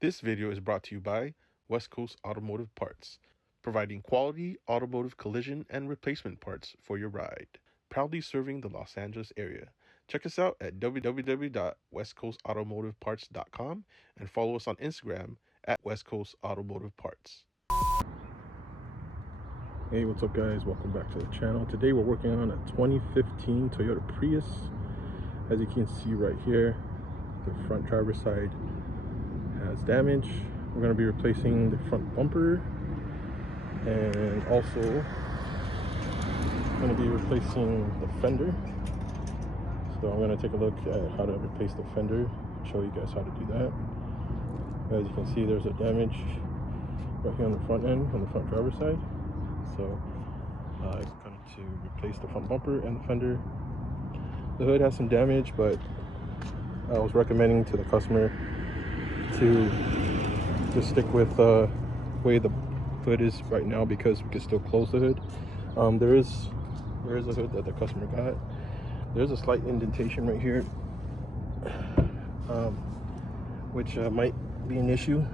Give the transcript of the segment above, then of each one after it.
This video is brought to you by West Coast Automotive Parts, providing quality automotive collision and replacement parts for your ride. Proudly serving the Los Angeles area. Check us out at www.westcoastautomotiveparts.com and follow us on Instagram at West Coast Automotive Parts. Hey, what's up guys? Welcome back to the channel. Today we're working on a 2015 Toyota Prius. As you can see right here, the front driver's side has damage. We're going to be replacing the front bumper, and also going to be replacing the fender. So I'm going to take a look at how to replace the fender, show you guys how to do that. As you can see, there's a damage right here on the front end, on the front driver's side. So I'm going to replace the front bumper and the fender. The hood has some damage, but I was recommending to the customer to just stick with the way the hood is right now, because we can still close the hood. There is a hood that the customer got. There's a slight indentation right here, which might be an issue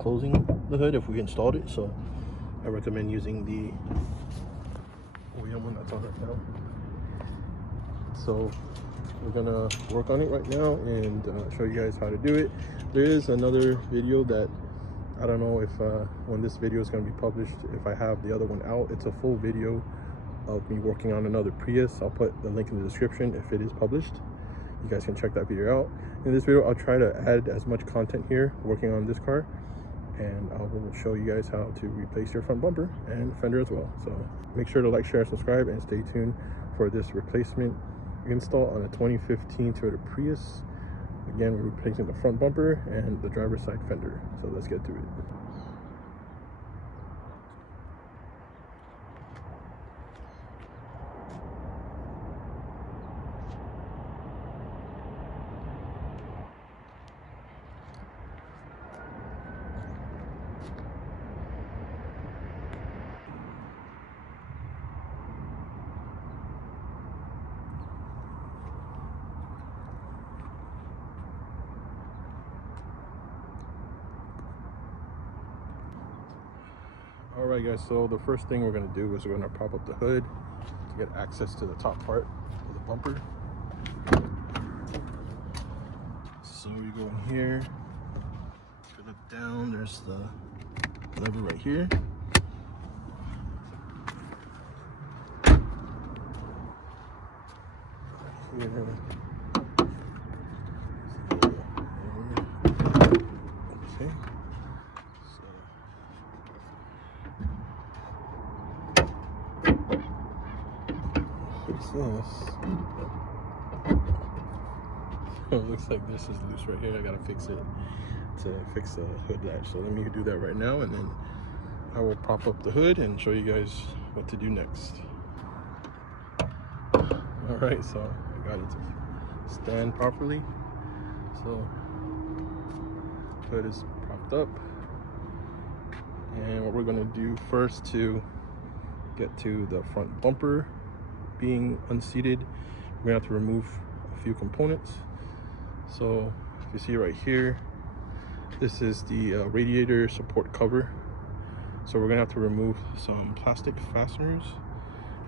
closing the hood if we installed it. So I recommend using the OEM one that's on right now. So we're gonna work on it right now and show you guys how to do it. There is another video that I don't know if when this video is going to be published, if I have the other one out. It's a full video of me working on another Prius. I'll put the link in the description if it is published. You guys can check that video out. In this video, I'll try to add as much content here working on this car, and I will show you guys how to replace your front bumper and fender as well. So make sure to like, share, and subscribe, and stay tuned for this replacement install on a 2015 Toyota Prius. Again, we're replacing the front bumper and the driver's side fender. So let's get to it. Alright guys, so the first thing we're going to do is we're going to prop up the hood to get access to the top part of the bumper. So you go in here, if you look down, there's the lever right here. Okay. This. It looks like this is loose right here. I gotta fix it to fix the hood latch. So let me do that right now, and then I will prop up the hood and show you guys what to do next. All right, so I got it to stand properly. So hood is propped up, and what we're gonna do first to get to the front bumper being unseated, we're gonna have to remove a few components. So if you see right here, this is the radiator support cover. So we're gonna have to remove some plastic fasteners,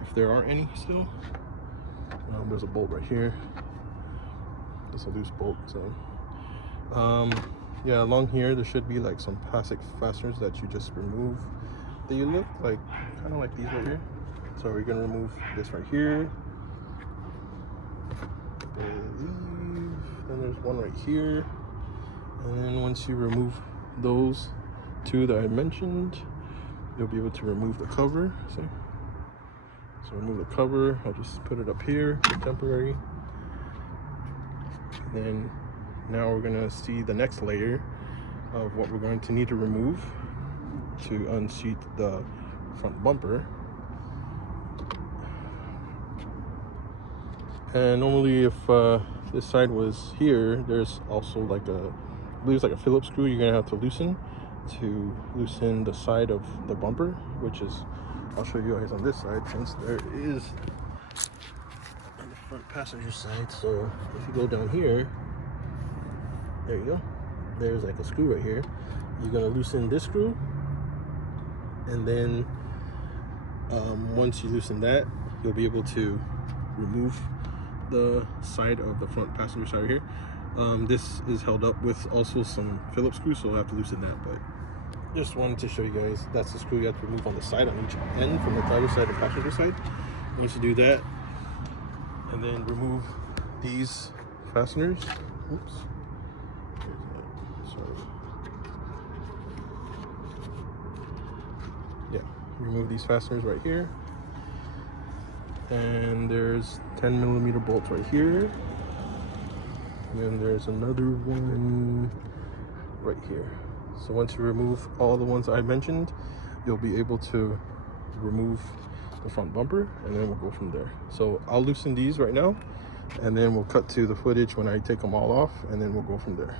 if there are any still. There's a bolt right here. It's a loose bolt. So yeah, along here there should be like some plastic fasteners that you just remove. They look like kind of like these right here. So we're gonna remove this right here. Then there's one right here. And then once you remove those two that I mentioned, you'll be able to remove the cover. See? So remove the cover. I'll just put it up here, temporary. And then now we're gonna see the next layer of what we're going to need to remove to unseat the front bumper. And normally if this side was here, there's also like I believe it's like a Phillips screw you're gonna have to loosen the side of the bumper, which is, I'll show you guys on this side, since there is on the front passenger side. So if you go down here, there you go, there's like a screw right here. You're gonna loosen this screw, and then once you loosen that, you'll be able to remove the side of the front passenger side here. This is held up with also some Phillips screws, so I'll have to loosen that, but just wanted to show you guys that's the screw you have to remove on the side, on each end, from the driver's side and passenger side. Once you do that, and then remove these fasteners. Oops. Sorry. Yeah, remove these fasteners right here. And there's 10mm bolts right here. And then there's another one right here. So once you remove all the ones I mentioned, you'll be able to remove the front bumper, and then we'll go from there. So I'll loosen these right now, and then we'll cut to the footage when I take them all off, and then we'll go from there.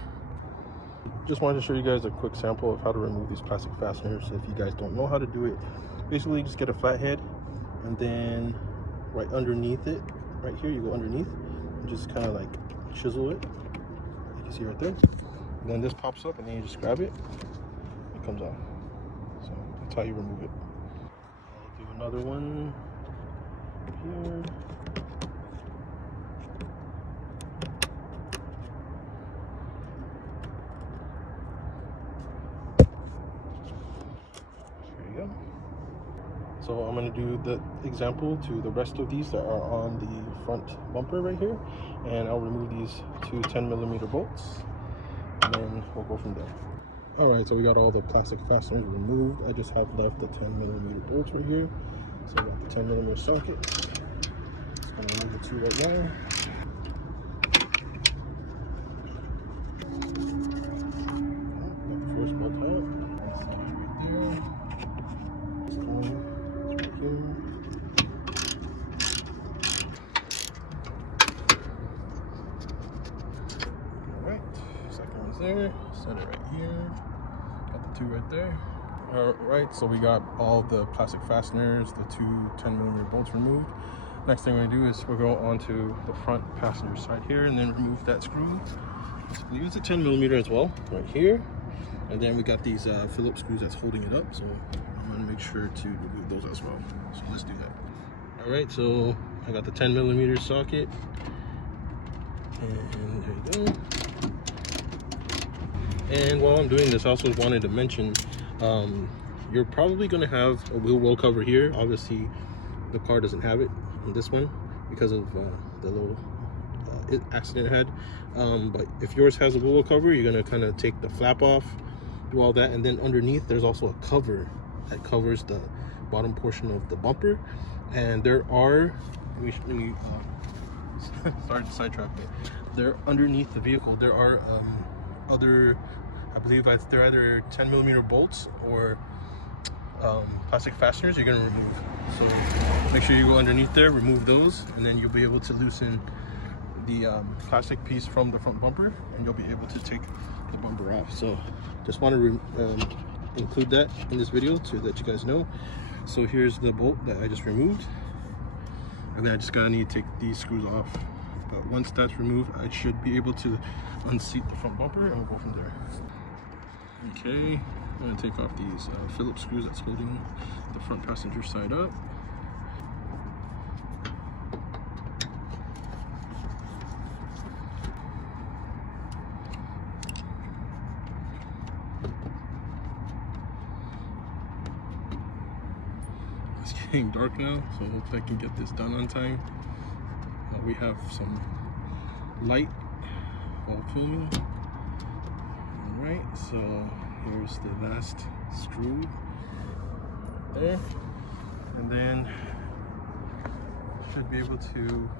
Just wanted to show you guys a quick sample of how to remove these plastic fasteners. If you guys don't know how to do it, basically just get a flathead, and then right underneath it, right here, you go underneath and just kind of like chisel it. You can see right there. And then this pops up, and then you just grab it. It comes off. So that's how you remove it. I'll do another one here. So I'm going to do the example to the rest of these that are on the front bumper right here, and I'll remove these two 10mm bolts, and then we'll go from there. Alright, so we got all the plastic fasteners removed. I just have left the 10mm bolts right here. So I got the 10mm socket. Just going to remove the two right now. Got the first bolt out. Right there. This one. Alright, second one's there. Set it right here. Got the two right there. Alright, so we got all the plastic fasteners, the two 10mm bolts removed. Next thing we're gonna do is we'll go onto the front passenger side here and then remove that screw. So we'll use a 10mm as well, right here. And then we got these Phillips screws that's holding it up, so I'm gonna make sure to remove those as well. So let's do that. All right, so I got the 10mm socket, and there you go. And while I'm doing this, I also wanted to mention, you're probably gonna have a wheel well cover here. Obviously, the car doesn't have it on this one because of the little accident it had. But if yours has a wheel well cover, you're gonna kind of take the flap off, do all that, and then underneath there's also a cover that covers the bottom portion of the bumper. And there are, sorry to sidetrack, but there underneath the vehicle there are other, I believe they're either 10mm bolts or plastic fasteners you're gonna remove. So make sure you go underneath there, remove those, and then you'll be able to loosen the plastic piece from the front bumper, and you'll be able to take the bumper off. So just want to include that in this video to let you guys know. So here's the bolt that I just removed, and then I just need to take these screws off. But once that's removed, I should be able to unseat the front bumper, and we'll go from there. Okay, I'm going to take off these Phillips screws that's holding the front passenger side up. It's getting dark now, so hopefully I can get this done on time. We have some light while filming. Alright, so here's the last screw there, and then should be able to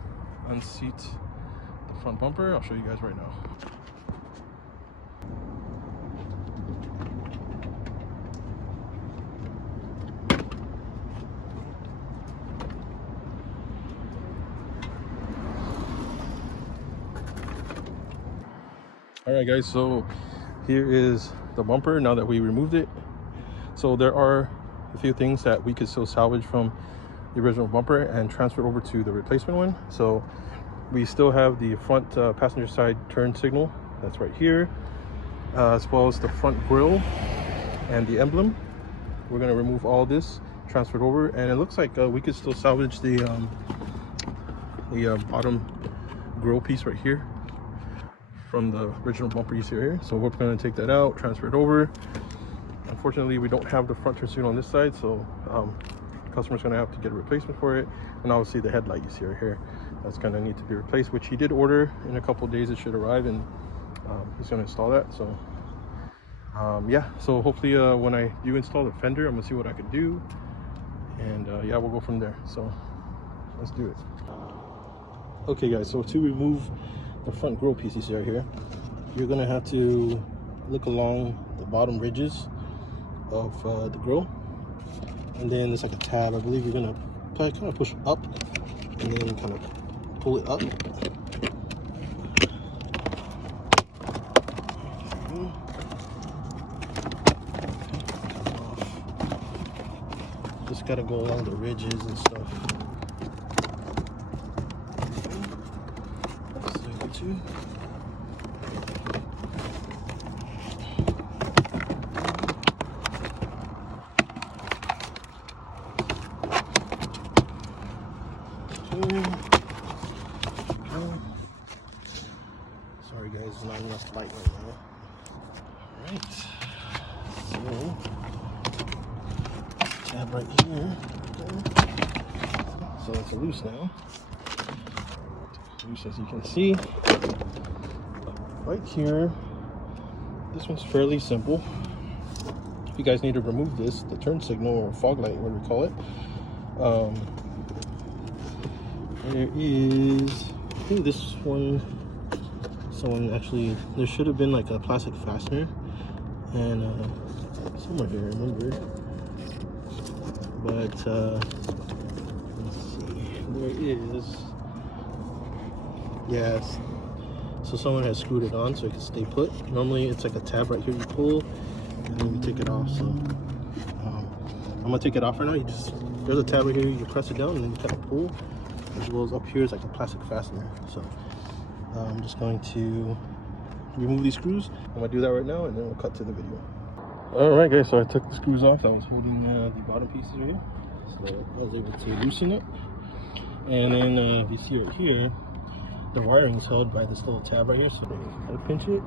unseat the front bumper. I'll show you guys right now. Alright guys, so here is the bumper now that we removed it. So there are a few things that we could still salvage from the original bumper and transfer over to the replacement one. So we still have the front passenger side turn signal that's right here. as well as the front grille and the emblem. We're gonna remove all this, transfer it over, and it looks like we could still salvage the bottom grille piece right here from the original bumper you see right here. So we're gonna take that out, transfer it over. Unfortunately, we don't have the front turn signal on this side, so customer's gonna have to get a replacement for it. And obviously the headlight you see right here, that's gonna need to be replaced, which he did order. In a couple of days it should arrive, and he's gonna install that. So yeah, so hopefully when I do install the fender, I'm gonna see what I can do, and yeah, we'll go from there. So let's do it. Okay guys, so to remove the front grille piece you see right here, you're gonna have to look along the bottom ridges of the grille, and then there's like a tab. I believe you're gonna kind of push up and then kind of pull it up. Just gotta go along the ridges and stuff. Two. Sorry guys, there's not enough light right now. Alright, so tab right here. So it's loose now. Loose as you can see. Right here, this one's fairly simple. If you guys need to remove this, the turn signal or fog light, what we call it, there is, I think this one, someone actually, there should have been like a plastic fastener, and somewhere here, I remember, but let's see, there is, yes, so someone has screwed it on so it can stay put. Normally it's like a tab right here you pull, and then you take it off. So I'm gonna take it off right now. There's a tab right here, you press it down and then you kind of pull, as well as up here is like a plastic fastener. So I'm just going to remove these screws. I'm gonna do that right now, and then we'll cut to the video. All right guys, so I took the screws off that was holding the bottom pieces right here. So I was able to loosen it, and then if you see right here, the wiring is held by this little tab right here. So I pinch it,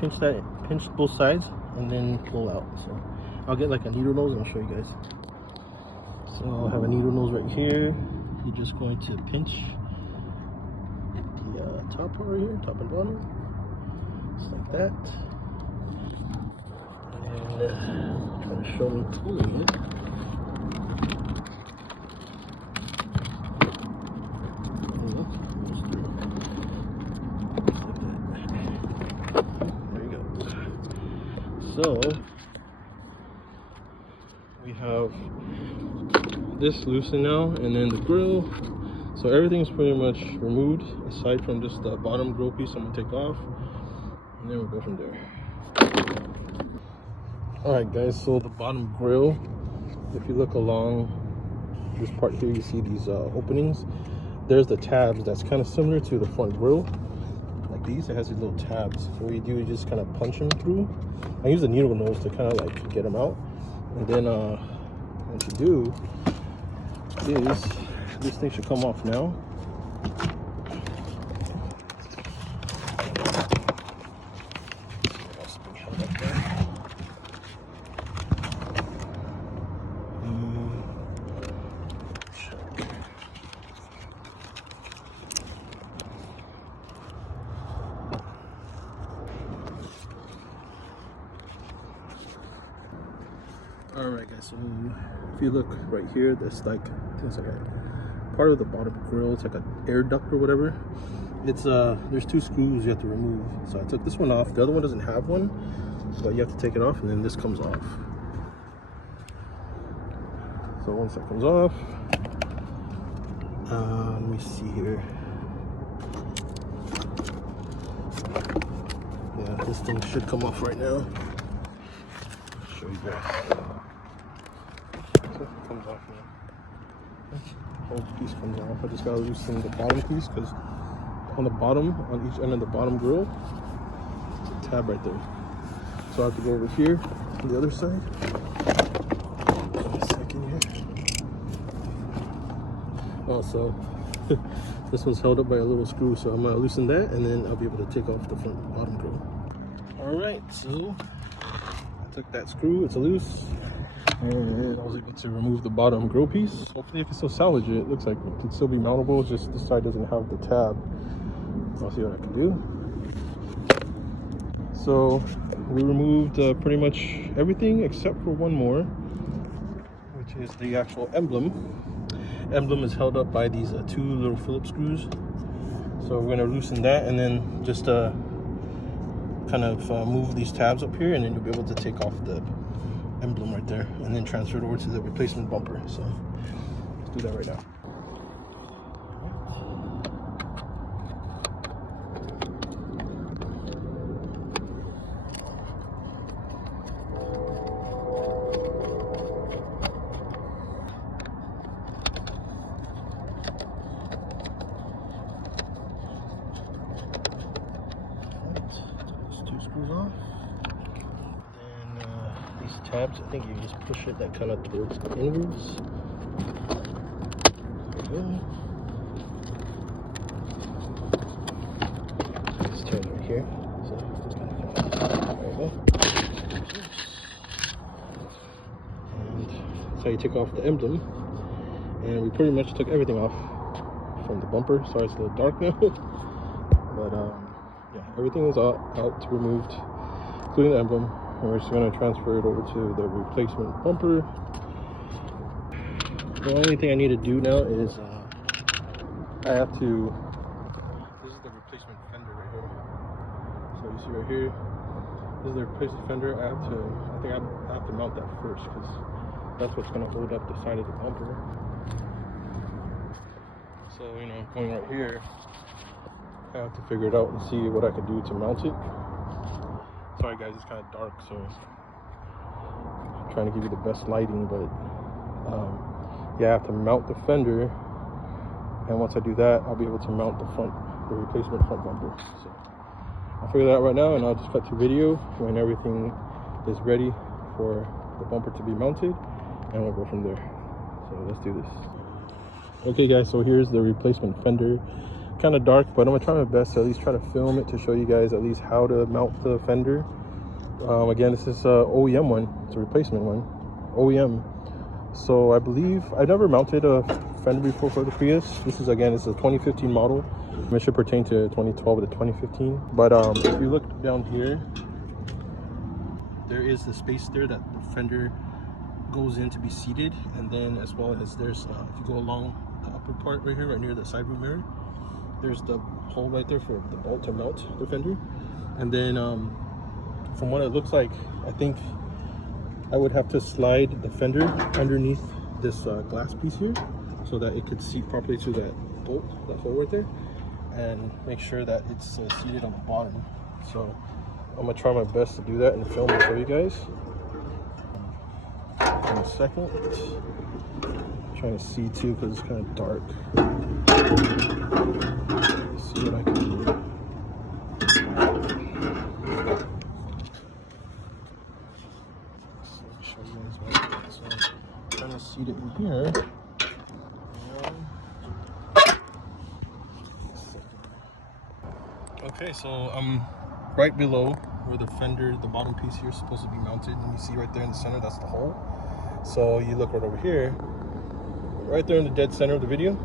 pinch both sides, and then pull out. So I'll get like a needle nose and I'll show you guys. So I'll have a needle nose right here. You're just going to pinch the top part right here, top and bottom, just like that. And try to show me pulling it. So we have this loosened now, and then the grill. So everything's pretty much removed aside from just the bottom grill piece I'm gonna take off, and then we'll go from there. Alright guys, so the bottom grill, if you look along this part here, you see these openings. There's the tabs that's kind of similar to the front grill. Like these, it has these little tabs. So what you do is just kind of punch them through. I use a needle nose to kind of like get them out, and then what you do is this thing should come off now. Alright guys, so if you look right here, there's like, it's like a part of the bottom grill, it's like an air duct or whatever. It's there's two screws you have to remove. So I took this one off. The other one doesn't have one, but you have to take it off, and then this comes off. So once that comes off, let me see here. Yeah, this thing should come off right now. I'll show you guys. So it comes off now. The whole piece comes off. I just gotta loosen the bottom piece, because on the bottom, on each end of the bottom grill, there's a tab right there. So I have to go over here to the other side. Just a second here. Also, this one's held up by a little screw, so I'm gonna loosen that and then I'll be able to take off the front bottom grill. All right, so I took that screw, it's loose, and I was able to remove the bottom grill piece. Hopefully I can still salvage it. It looks like it can still be mountable, just this side doesn't have the tab. So I'll see what I can do. So we removed pretty much everything except for one more, which is the actual emblem. Emblem is held up by these two little Phillips screws. So we're gonna loosen that and then just kind of move these tabs up here, and then you'll be able to take off the emblem right there and then transfer it over to the replacement bumper. So let's do that right now. Screws off, and these tabs, I think you just push it that kind of towards inwards. There we go. Let's turn right here. So there we go. And that's how you take off the emblem. And we pretty much took everything off from the bumper. Sorry, it's a little dark now, but yeah, everything is out removed, including the emblem, and we're just going to transfer it over to the replacement bumper. The only thing I need to do now is I have to, this is the replacement fender right here. So you see right here, this is the replacement fender. I think I have to mount that first, because that's what's going to hold up the side of the bumper. So, you know, going right here, I have to figure it out and see what I can do to mount it. Sorry guys, it's kind of dark, so I'm trying to give you the best lighting, but yeah, I have to mount the fender, and once I do that, I'll be able to mount the replacement front bumper. So I'll figure that out right now, and I'll just cut to video when everything is ready for the bumper to be mounted, and we'll go from there. So let's do this. Okay guys, so here's the replacement fender. Kind of dark, but I'm gonna try my best to at least try to film it to show you guys at least how to mount the fender. Again, this is a OEM one, it's a replacement one, OEM. So I believe I never mounted a fender before for the Prius. This is a 2015 model. It should pertain to 2012 to 2015. But if you look down here, there is the space there that the fender goes in to be seated, and then as well as there's if you go along the upper part right here, right near the side view mirror, there's the hole right there for the bolt to mount the fender. And then from what it looks like, I think I would have to slide the fender underneath this glass piece here so that it could seat properly to that bolt, that hole right there, and make sure that it's seated on the bottom. So I'm gonna try my best to do that and film and show you guys in a second. I'm trying to see too because it's kind of dark. See what I can do. Show you guys what I can. So I'm trying to seat it in here. Okay, so I'm right below where the fender, the bottom piece here is supposed to be mounted, and you see right there in the center, that's the hole. So you look right over here, right there in the dead center of the video,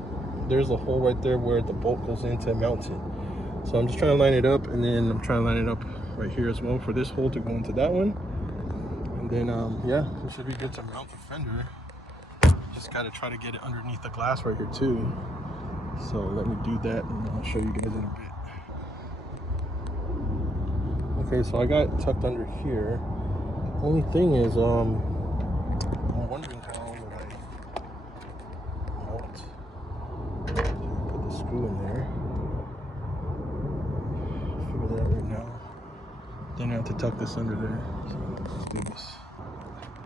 there's a hole right there where the bolt goes in to mount it. So I'm just trying to line it up, and then I'm trying to line it up right here as well for this hole to go into that one. And then yeah, we should be good to mount the fender. Just gotta try to get it underneath the glass right here too. So let me do that, and I'll show you guys in a bit. Okay, so I got it tucked under here. Only thing is, I'm wondering how would I mount. Put the screw in there. Figure that out right now. Then I have to tuck this under there. So let's do this.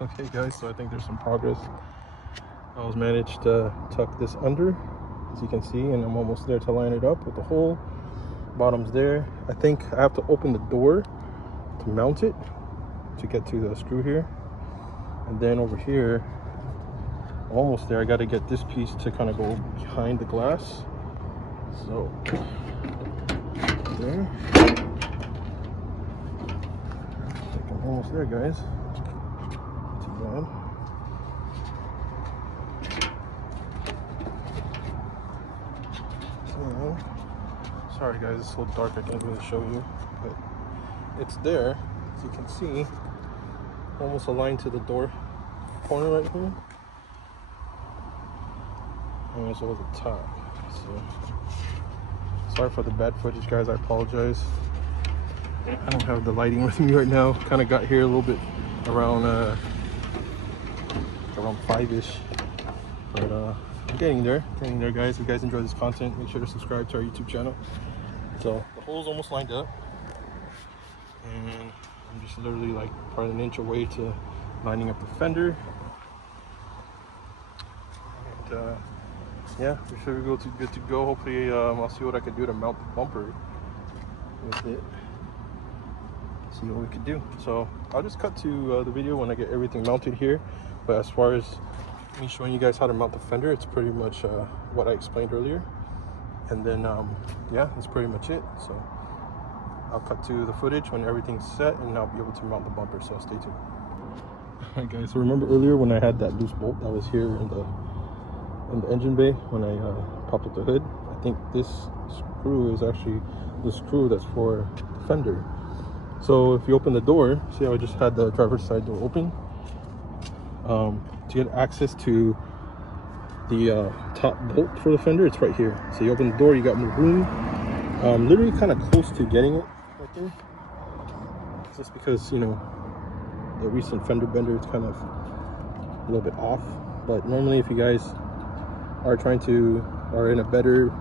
Okay, guys, so I think there's some progress. I was managed to tuck this under, as you can see, and I'm almost there to line it up with the hole. Bottom's there. I think I have to open the door to mount it, to get to the screw here. And then over here, I'm almost there. I got to get this piece to kind of go behind the glass. So there. I think I'm almost there, guys. Not too bad. So, sorry guys, it's so dark I can't really show you, but it's there, as you can see, almost aligned to the door corner right here. And it's over the top. So sorry for the bad footage, guys. I apologize. I don't have the lighting with me right now. Kind of got here a little bit around 5-ish, but I'm getting there, guys. If you guys enjoy this content, make sure to subscribe to our YouTube channel. So the hole's almost lined up, and I'm just literally like probably an inch away to lining up the fender. And yeah, we should be good to go. Hopefully I'll see what I can do to mount the bumper with it, see what we could do. So I'll just cut to the video when I get everything mounted here. But as far as me showing you guys how to mount the fender, it's pretty much what I explained earlier. And then yeah, that's pretty much it. So I'll cut to the footage when everything's set, and I'll be able to mount the bumper, so stay tuned. Alright guys, so remember earlier when I had that loose bolt that was here in the engine bay when I popped up the hood? I think this screw is actually the screw that's for the fender. So if you open the door, see how I just had the driver's side door open? To get access to the top bolt for the fender, it's right here. So you open the door, you got more room. Literally kind of close to getting it right there. Just because, you know, the recent fender bender is kind of a little bit off. But normally if you guys are in a better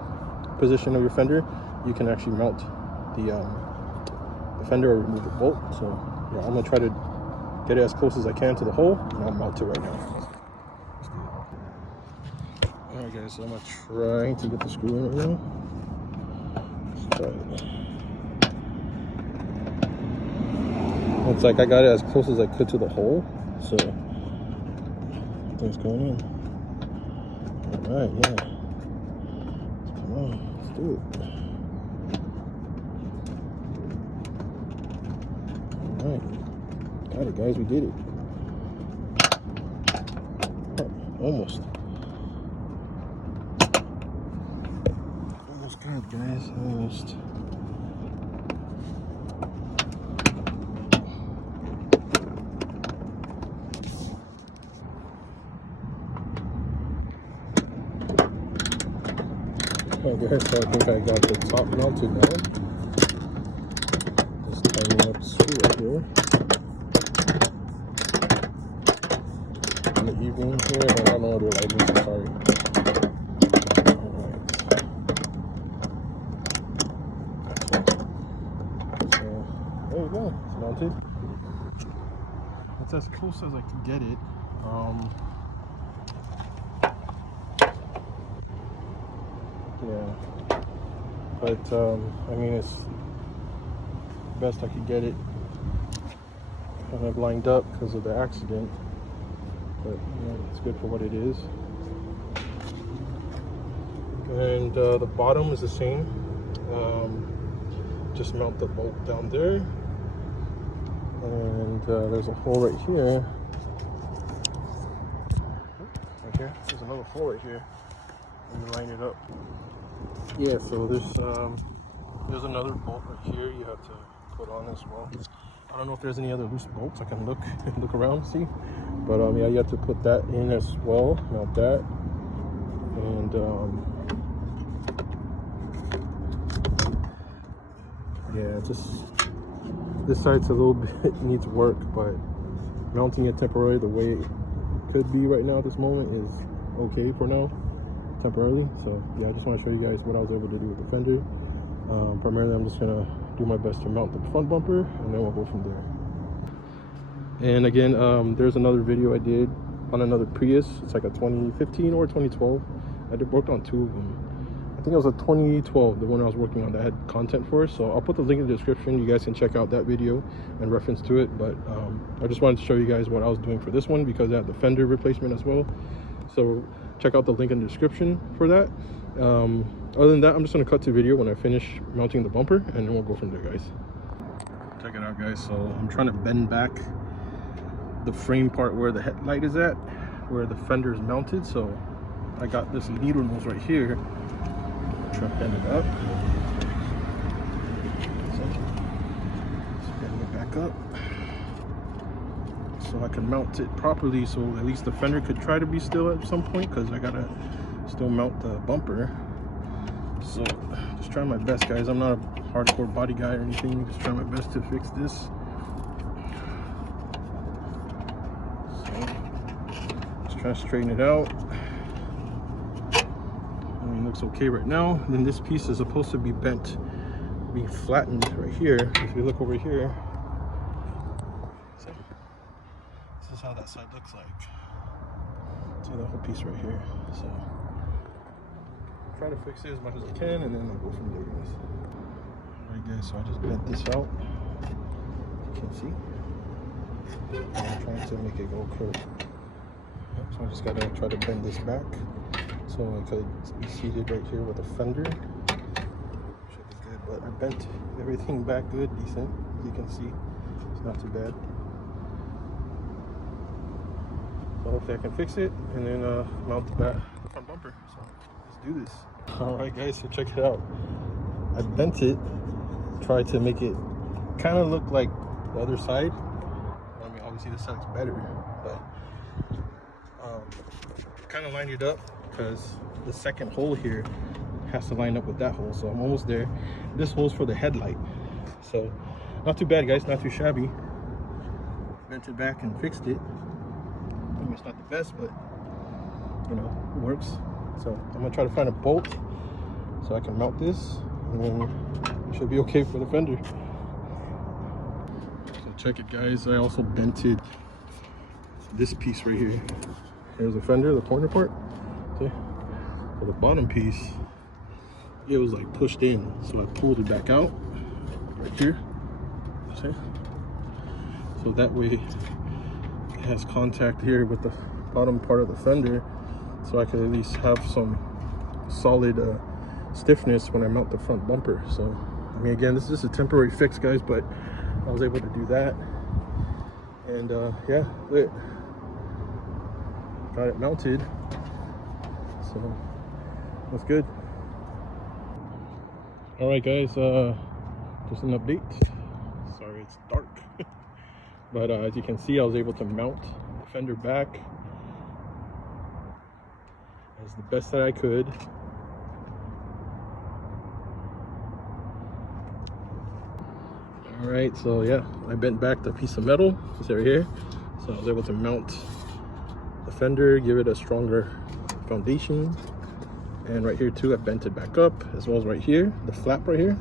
position of your fender, you can actually mount the fender or remove the bolt. So yeah, I'm gonna try to get it as close as I can to the hole, and I'll mount it right now. Alright guys, so I'm gonna try to get the screw in right now. Let's try it. Looks like I got it as close as I could to the hole, so things going in. Alright, yeah. Come on, let's do it. Alright. Got it, guys, we did it. Oh, almost. Almost good, guys, almost. Okay, so I think I got the top mounted now. Just tightening up the screw right here. In the evening here, but I don't know the lighting, so sorry. Alright. So, there you go, it's mounted. It's as close as I can get it. Yeah, but I mean, it's best I could get it kind of lined up because of the accident, but you know, it's good for what it is. And the bottom is the same. Just mount the bolt down there, and there's a hole right here. Right here, there's another hole right here. Let me line it up. Yeah, so there's another bolt right here you have to put on as well. I don't know if there's any other loose bolts. I can look around and see, but yeah, you have to put that in as well. Mount that, and yeah, just this side's a little bit needs work, but mounting it temporarily the way it could be right now at this moment is okay for now. Temporarily. So yeah, I just want to show you guys what I was able to do with the fender. Primarily I'm just gonna do my best to mount the front bumper, and then we'll go from there. And again, there's another video I did on another Prius. It's like a 2015 or 2012. I worked on two of them. I think it was a 2012, the one I was working on that had content for. So I'll put the link in the description. You guys can check out that video and reference to it. But I just wanted to show you guys what I was doing for this one because I had the fender replacement as well. So check out the link in the description for that. Other than that, I'm just going to cut to video when I finish mounting the bumper, and then we'll go from there, guys. Check it out, guys. So I'm trying to bend back the frame part where the headlight is at, where the fender is mounted. So I got this needle nose right here. Try to bend it up. So just bend it back up so I can mount it properly, so at least the fender could try to be still at some point, because I gotta still mount the bumper. So just trying my best, guys. I'm not a hardcore body guy or anything, just trying my best to fix this. So just trying to straighten it out. I mean, it looks okay right now. And then this piece is supposed to be bent, be flattened right here. If you look over here, this is how that side looks like. See the whole piece right here. So try to fix it as much as I can, and then I'll go from there, guys. Alright, guys, so I just bent this out. You can see. I'm trying to make it go curved. Yep, so I just gotta try to bend this back so I could be seated right here with a fender. Should be good, but I bent everything back good, decent. As you can see, it's not too bad. So hopefully I can fix it and then mount the front bumper. So let's do this. Alright, guys, so check it out. I bent it, tried to make it kind of look like the other side. I mean, obviously this side's better, but kind of lined it up because the second hole here has to line up with that hole. So I'm almost there. This hole's for the headlight. So not too bad, guys, not too shabby. Bent it back and fixed it. I mean, it's not the best, but you know, it works. So I'm gonna try to find a bolt so I can mount this, and then it should be okay for the fender. So check it, guys. I also bented this piece right here. Here's the fender, the corner part. See? So the bottom piece, it was like pushed in, so I pulled it back out right here. See? So that way it has contact here with the bottom part of the fender, so I could at least have some solid stiffness when I mount the front bumper. So I mean, again, this is just a temporary fix, guys, but I was able to do that, and yeah, got it mounted, so that's good. All right, guys, just an update. Sorry it's dark. But as you can see, I was able to mount the fender back as the best that I could. All right, so yeah, I bent back the piece of metal just right here, so I was able to mount the fender, give it a stronger foundation. And right here too, I bent it back up, as well as right here, the flap right here.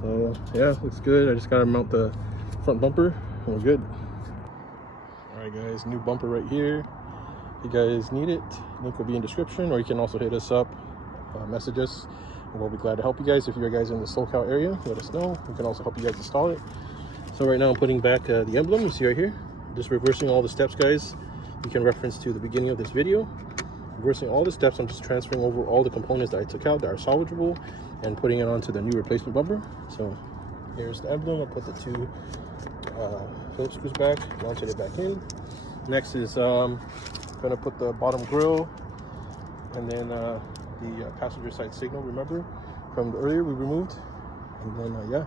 So yeah, looks good. I just gotta mount the front bumper and we're good. All right, guys, new bumper right here. If you guys need it, link will be in description, or you can also hit us up, message us, and we'll be glad to help you guys. If you guys in the SoCal area, let us know. We can also help you guys install it. So right now I'm putting back the emblem you see right here, just reversing all the steps, guys. You can reference to the beginning of this video. Reversing all the steps, I'm just transferring over all the components that I took out that are salvageable and putting it onto the new replacement bumper. So here's the emblem. I'll put the two Phillips screws back, mounted it back in. Next is gonna put the bottom grill, and then the passenger side signal, remember from earlier we removed, and then yeah,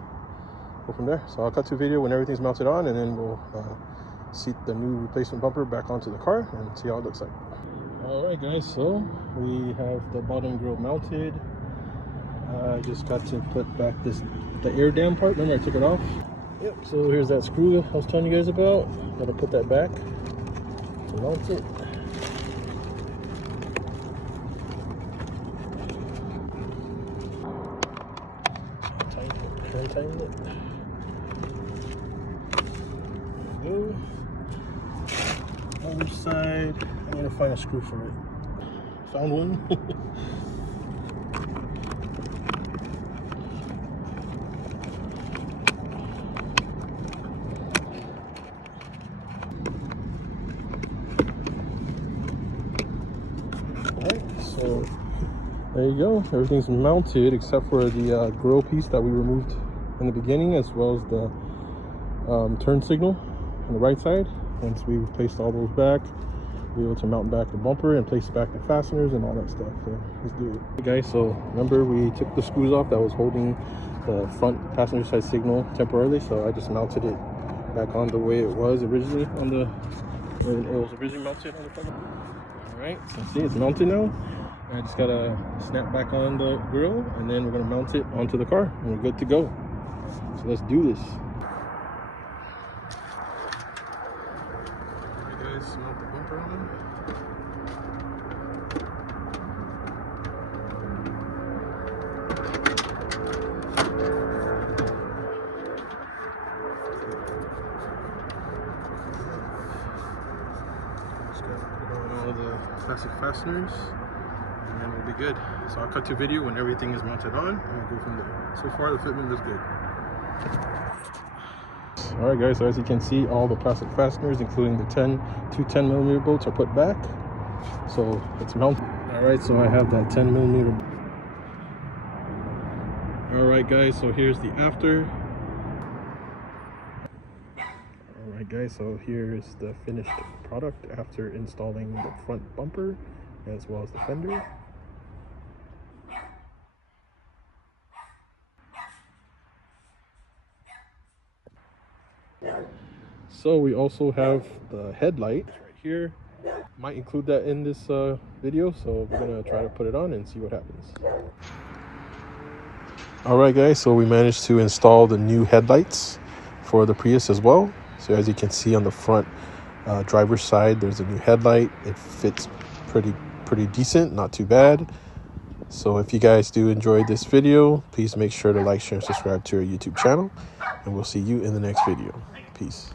go from there. So I'll cut to video when everything's mounted on, and then we'll seat the new replacement bumper back onto the car and see how it looks like. All right, guys, so we have the bottom grill mounted. I just got to put back the air dam part. Remember I took it off? Yep, so here's that screw I was telling you guys about. Gotta put that back to mount it. Tighten it. Go. Other side. I'm gonna find a screw for it. Found one. So there you go, everything's mounted except for the grill piece that we removed in the beginning, as well as the turn signal on the right side. Once we placed all those back, we're able to mount back the bumper and place back the fasteners and all that stuff. So let's do it. Okay guys, so remember we took the screws off that was holding the front passenger side signal temporarily, so I just mounted it back on the way it was originally on the when it was originally mounted on the front. All right, so see, it's mounted now. I just gotta snap back on the grill, and then we're gonna mount it onto the car, and we're good to go. So let's do this. Alright guys, mount the bumper on. Just gotta put on all the plastic fasteners, and then we'll be good. So I'll cut to video when everything is mounted on, and we'll go from there. So far the fitment is good. All right guys, so as you can see, all the plastic fasteners, including the two 10mm bolts, are put back, so it's mounted. All right, so I have that 10mm. All right guys, so here's the after. All right guys, so here is the finished product after installing the front bumper as well as the fender. So we also have the headlight right here. Might include that in this video, so we're gonna try to put it on and see what happens. All right guys, so we managed to install the new headlights for the Prius as well. So as you can see on the front driver's side, there's a new headlight. It fits pretty decent, not too bad. So if you guys do enjoy this video, please make sure to like, share, and subscribe to our YouTube channel, and we'll see you in the next video. Peace.